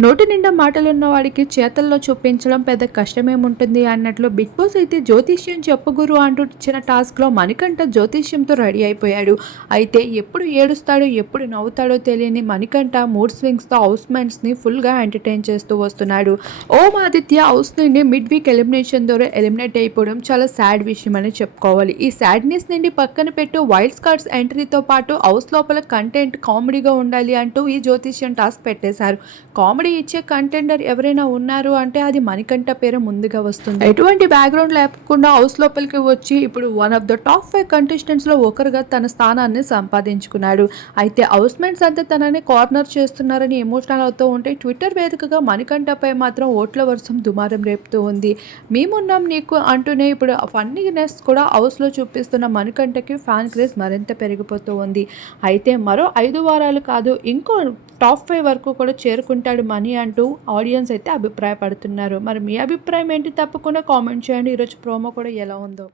నోటి నిండా మాటలున్న వాడికి చేతల్లో చూపించడం పెద్ద కష్టమేముంటుంది అన్నట్లు బిగ్ బాస్ అయితే జ్యోతిష్యం చెప్పుగురు అంటూ ఇచ్చిన టాస్క్లో మణికంఠ జ్యోతిష్యంతో రెడీ అయిపోయాడు. అయితే ఎప్పుడు ఏడుస్తాడో ఎప్పుడు నవ్వుతాడో తెలియని మణికంఠ మూడ్ స్వింగ్స్తో హౌస్ని ఫుల్గా ఎంటర్టైన్ చేస్తూ వస్తున్నాడు. ఓం ఆదిత్య హౌస్ నుండి మిడ్ వీక్ ఎలిమినేషన్ ద్వారా ఎలిమినేట్ అయిపోవడం చాలా సాడ్ విషయం అని చెప్పుకోవాలి. ఈ సాడ్నెస్ నుండి పక్కన పెట్టు వైల్డ్ కార్డ్స్ ఎంట్రీతో పాటు హౌస్ లోపల కంటెంట్ కామెడీగా ఉండాలి అంటూ ఈ జ్యోతిష్యం టాస్క్ పెట్టేశారు. కామెడీ ఇచ్చే కంటెండర్ ఎవరైనా ఉన్నారు అంటే అది మణికంఠ పేరు ముందుగా వస్తుంది. ఎటువంటి బ్యాక్గ్రౌండ్ లేకుండా హౌస్ లోపలికి వచ్చి ఇప్పుడు one of the top five కంటెస్టెంట్స్లో ఒకరుగా తన స్థానాన్ని సంపాదించుకున్నాడు. అయితే హౌస్ మేట్స్ అంతా తనని కార్నర్ చేస్తున్నారని ఎమోషనల్ అవుతూ ఉంటే ట్విట్టర్ వేదికగా మణికంఠపై మాత్రం ఓట్ల వర్షం దుమారం రేపుతూ ఉంది. మేమున్నాం నీకు అంటూనే ఇప్పుడు ఫన్నీనెస్ కూడా హౌస్లో చూపిస్తున్న మణికంఠకి ఫ్యాన్ క్రేజ్ మరింత పెరిగిపోతూ ఉంది. అయితే మరో ఐదు వారాలు కాదు ఇంకో టాప్ ఫైవ్ వరకు కూడా చేరుకుంటాడు మనీ అంటూ ఆడియన్స్ అయితే అభిప్రాయపడుతున్నారు. మరి మీ అభిప్రాయం ఏంటి? తప్పకుండా కామెంట్ చేయండి. ఈరోజు ప్రోమో కూడా ఎలా ఉందో.